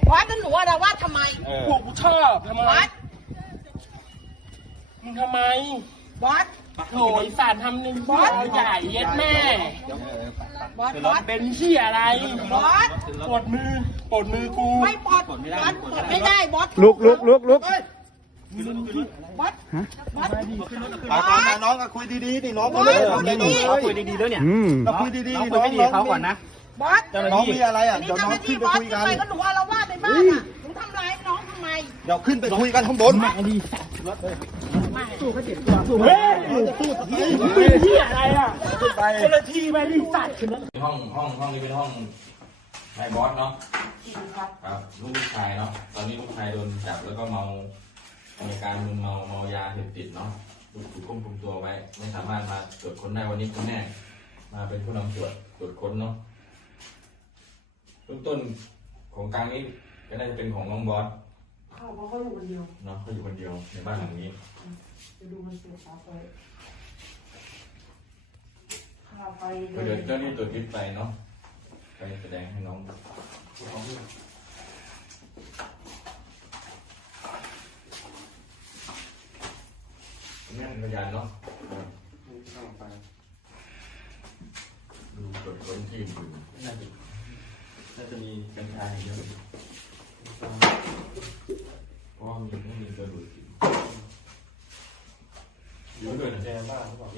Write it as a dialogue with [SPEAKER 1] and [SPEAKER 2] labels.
[SPEAKER 1] บอสนั่นหนูอะไรว่าทำไม
[SPEAKER 2] พวกกูชอบทำไม
[SPEAKER 1] บอส
[SPEAKER 2] มึงทำไม
[SPEAKER 1] บอส
[SPEAKER 2] โหยสารทำหนึ่งบอสใหญ่เย็ดแม่
[SPEAKER 1] บอส
[SPEAKER 2] เป็นเชี่ยอะไร
[SPEAKER 1] บอส
[SPEAKER 2] ปวดมือกู
[SPEAKER 1] ไม่ปลดบอสปลดไม่ได้บอส
[SPEAKER 3] ลุก
[SPEAKER 1] บอสบอส
[SPEAKER 4] มาน้องก็คุยดีๆนี่น้อง
[SPEAKER 1] คุยดี
[SPEAKER 4] ๆแล้วเนี่ยเราคุยดีๆน้องคุยดีเขาก่อนนะ
[SPEAKER 1] บอส
[SPEAKER 4] น้องมีอะไรอ่ะเดี๋ยวน้องขึ้นไปคุยกัน
[SPEAKER 1] ทำไมก็หนูอาละวาดในบ้านอ่ะหนูทำร้ายน้องทำไม
[SPEAKER 4] เดี๋ยวขึ้นไปคุยกันข้างบน
[SPEAKER 2] เฮ้ยเป็นเชี่ยอะไรอ่ะคนละทีไปดิสัตว์
[SPEAKER 5] ห้องนี้เป็นห้องนายบอสเนาะครับลูกชายเนาะตอนนี้ลูกชายโดนจับแล้วก็มีการมึนเมายาเสพติดเนาะถูกควบคุมตัวไว้ไม่สามารถมาตรวจค้นได้วันนี้คุณแม่มาเป็นผู้นำตรวจค้นเนาะเริ่มต้นของกลางนี้ก็น่าจะเป็นของน้องบอส
[SPEAKER 1] เขาอยู่คนเดียว
[SPEAKER 5] เนาะเขาอยู่คนเดียวในบ้านหลังนี้
[SPEAKER 1] จะดูมันเสียขาไปขาไป
[SPEAKER 5] เดี๋ยวเจ้านี่ตรวจยึดไปเนาะไปแสดงให้น้องนี่เป็นพยานเนาะดูตรวจค้นที่อื่นน่าจะมีกัญชาเยอะเพราะว่ามีกระดูกอยู่ด้วยนะ